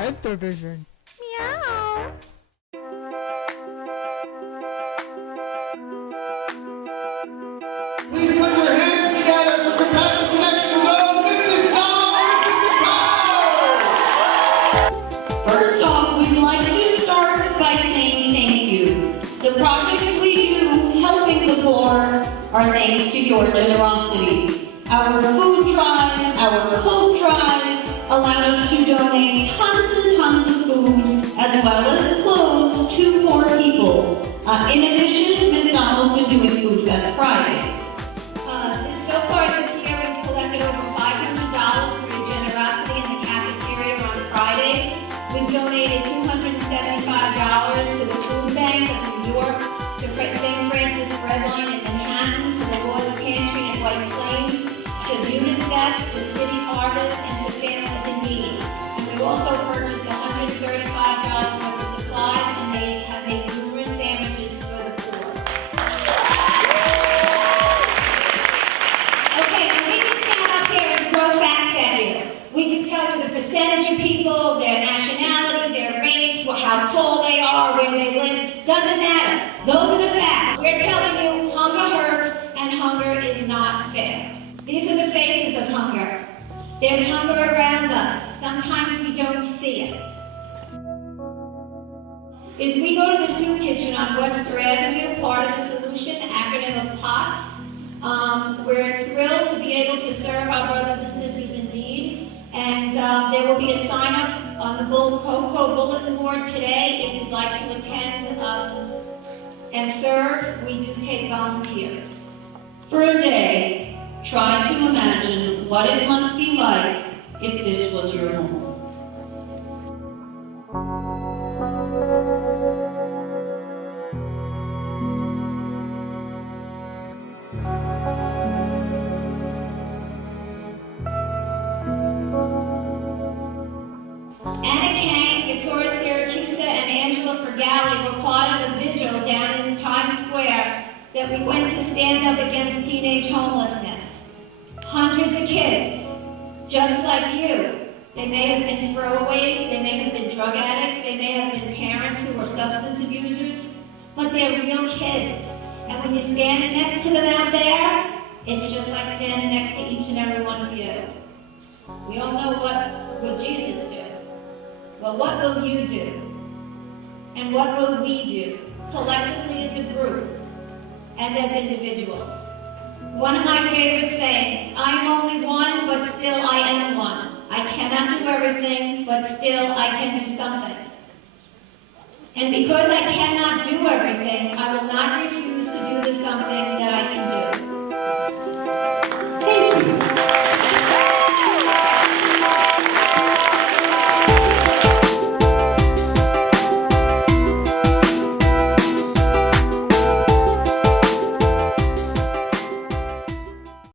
Health Division. Meow. Please put your hands together for Compassion Connection. Mrs. First off, we'd like to start by saying thank you. The projects we do helping the poor are thanks to your generosity. Our food drive, our coat drive allowed us to donate tons and tons of food as well as clothes to poor people. In addition, Ms. Donald's been doing Food Fest Fridays. So far this year, we've collected over $500 for your generosity in the cafeteria on Fridays. We've donated $275 to the Food Bank of New York, to St. Francis Breadline in Manhattan, to the Lord's Pantry in White Plains, to UNICEF, to City Harvest, and to Families in Need. And we've also purchased $135 worth of supplies, and they have made numerous sandwiches for the poor. Okay, so we can stand up here and throw facts at you. We can tell you the percentage of people, their nationality, their race, how tall they are, where they live. Doesn't matter. Those are the facts. We're telling you hunger hurts and hunger is not fair. These are the faces of hunger. There's hunger around us. Sometimes we don't see it. As we go to the soup kitchen on Webster Avenue, part of the solution, acronym of POTS, we're thrilled to be able to serve our brothers and sisters in need. And there will be a sign up on the CoCo bulletin board today if you'd like to attend and serve. We do take volunteers. For a day, try to imagine what it must be like if this was your home. That we went to stand up against teenage homelessness. Hundreds of kids, just like you. They may have been throwaways, they may have been drug addicts, they may have been parents who were substance abusers, but they're real kids. And when you're standing next to them out there, it's just like standing next to each and every one of you. We all know what will Jesus do. Well, what will you do? And what will we do, collectively as a group? And as individuals. One of my favorite sayings, I am only one, but still I am one. I cannot do everything, but still I can do something. And because I cannot do everything, I will not